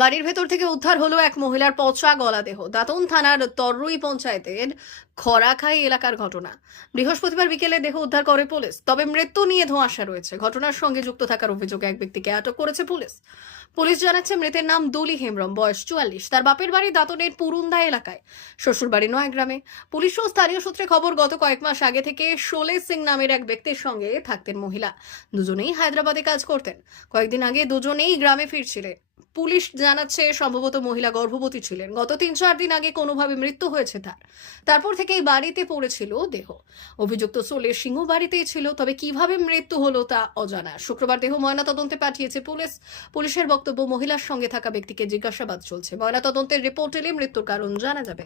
বাড়ির ভেতর থেকে উদ্ধার হলো এক মহিলার পচা গলা দেহ। দাতন থানার তররুই পঞ্চায়েতের খরাখাই এলাকার ঘটনা। বৃহস্পতিবার বিকেলে দেহ উদ্ধার করে পুলিশ, তবে মৃত্যু নিয়ে ধোঁয়াশা রয়েছে। ঘটনার সঙ্গে যুক্ত থাকার অভিযোগে এক ব্যক্তিকে আটক করেছে পুলিশ। পুলিশ জানাচ্ছে মৃতের নাম দলি হেমব্রম, বয়স চুয়াল্লিশ। তার বাপের বাড়ি দাতনের পুরুন্দা এলাকায়। শ্বশুর বাড়ি নয় গ্রামে পুলিশ ও স্থানীয় সূত্রে খবর, গত কয়েক মাস আগে থেকে শোলে সিং নামের এক ব্যক্তির সঙ্গে থাকতেন মহিলা। দুজনেই হায়দ্রাবাদে কাজ করতেন। কয়েকদিন আগে দুজনেই গ্রামে ফিরছিলেন। পুলিশ জানাচ্ছে সম্ভবত মহিলা গর্ভবতী ছিলেন। গত তিন চার দিন আগে কোনোভাবে মৃত্যু হয়েছে তার। তারপর থেকেই বাড়িতে পড়েছিল দেহ। অভিযুক্ত সোলের সিংহ বাড়িতেই ছিল, তবে কীভাবে মৃত্যু হলো তা অজানা। শুক্রবার দেহ ময়নাতদন্তে পাঠিয়েছে পুলিশ। পুলিশের বক্তব্য, মহিলার সঙ্গে থাকা ব্যক্তিকে জিজ্ঞাসাবাদ চলছে। ময়নাতদন্তের রিপোর্ট এলে মৃত্যুর কারণ জানা যাবে।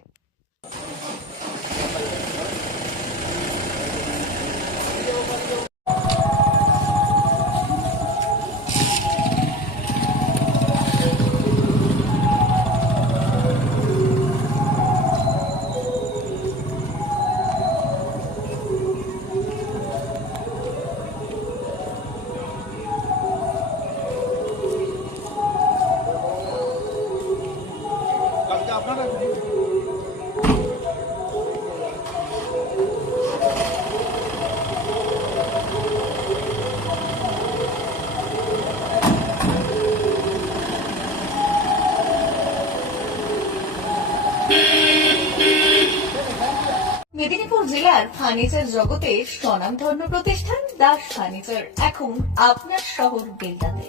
মেদিনীপুর জেলার ফার্নিচার জগতে স্বনামধন্য প্রতিষ্ঠান দাস ফার্নিচার। এখন আপনার শহর বেলদাতে